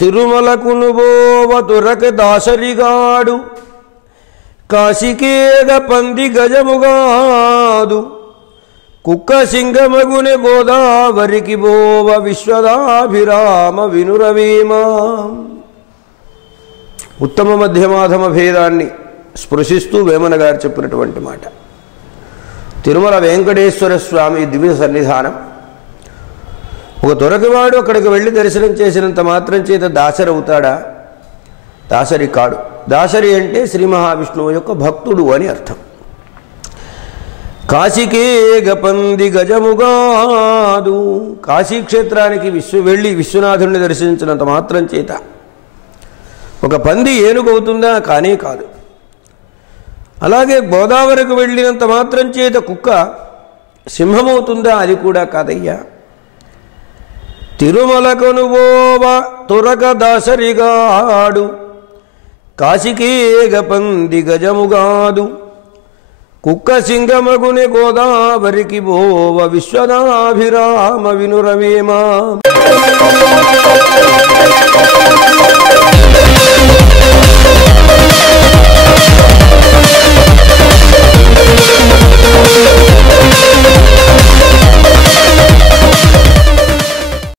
తిరుమలకును బోవ దాసరిగాడు కాశికేగ పంది గజముగాదు. కుక్క సింగమగుని గోదావరికి బోవ విశ్వదాభిరామ వినురవీమా. ఉత్తమ మధ్యమాధమ భేదాన్ని స్పృశిస్తూ వేమన గారు చెప్పినటువంటి మాట. తిరుమల వెంకటేశ్వర స్వామి దివ్య సన్నిధానం ఒక దొరకవాడు అక్కడికి వెళ్ళి దర్శనం చేసినంత మాత్రం చేత దాసరి అవుతాడా? దాసరి కాడు. దాసరి అంటే శ్రీ మహావిష్ణువు యొక్క భక్తుడు అని అర్థం. కాశీకే గపంది గజముగాదు. కాశీ క్షేత్రానికి విశ్వ వెళ్ళి విశ్వనాథుడిని దర్శించినంత మాత్రం చేత. ఒక పంది ఏనుగవుతుందా? కానే కాదు. అలాగే గోదావరికి వెళ్ళినంత మాత్రం చేత కుక్క సింహమవుతుందా? అది కూడా కాదయ్యా. తిరుమలకును బోవ తురక దాసరిగాడు. కాశికేగ పంది గజముగాదు కుక్క సింగమగుని గోదావరికి బోవ విశ్వనాభిరామ వినురవేమా